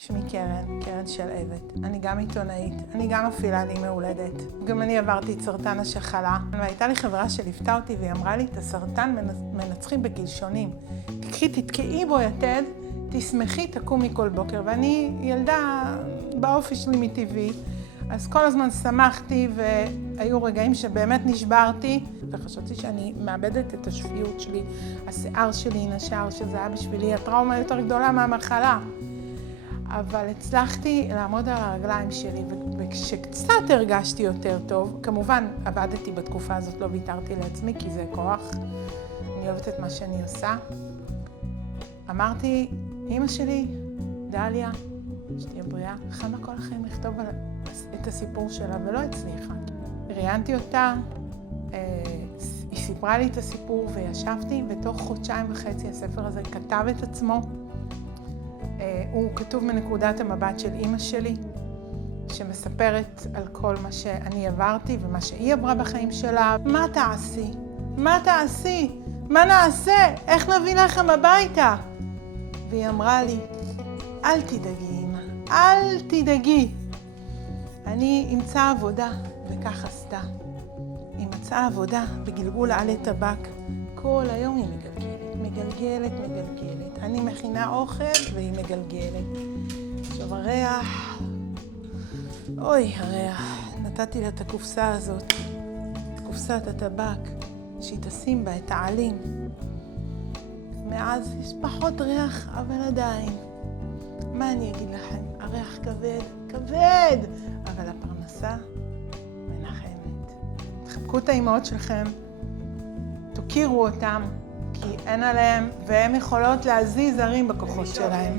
שמי קרן שלהבת. אני גם עיתונאית, אני גם מפעילה לי מהולדת. גם אני עברתי את סרטן השחלה. והייתה לי חברה שליוותה אותי והיא אמרה לי, את הסרטן מנצחים בגלשונים. תקחי, תתקעי בו יתד, תשמחי, תקומי כל בוקר. ואני ילדה באופי שלי מטבעי, אז כל הזמן שמחתי והיו רגעים שבאמת נשברתי. וחשבתי שאני מאבדת את השפיות שלי, השיער שלי נשר, שזה היה בשבילי הטראומה יותר גדולה מהמחלה. אבל הצלחתי לעמוד על הרגליים שלי, וכשקצת הרגשתי יותר טוב, כמובן עבדתי בתקופה הזאת, לא ויתרתי לעצמי, כי זה כוח, אני אוהבת את מה שאני עושה. אמרתי, אמא שלי, דליה, שתהיה בריאה, חמה כל החיים לכתוב את הסיפור שלה, ולא הצליחה. ראיינתי אותה, היא סיפרה לי את הסיפור, וישבתי, ותוך 1.5 חודשים הספר הזה כתב את עצמו. הוא כתוב מנקודת המבט של אמא שלי, שמספרת על כל מה שאני עברתי ומה שהיא עברה בחיים שלה. מה תעשי? מה תעשי? מה נעשה? איך נביא לכם הביתה? והיא אמרה לי, אל תדאגי אמא, אל תדאגי. אני אמצא עבודה, וכך עשתה. היא מצאה עבודה בגלגול עלי טבק. כל היום היא מגלגלת. אני מכינה אוכל והיא מגלגלת. עכשיו הריח, אוי הריח, נתתי לה את הקופסה הזאת, את קופסת הטבק, שהיא תשים בה את העלים. מאז יש פחות ריח, אבל עדיין. מה אני אגיד לכם? הריח כבד, אבל הפרנסה מנחמת. תחבקו את האימהות שלכם, תוקירו אותם, כי אין עליהם, והן יכולות להזיז הרים בכוחות שלהם.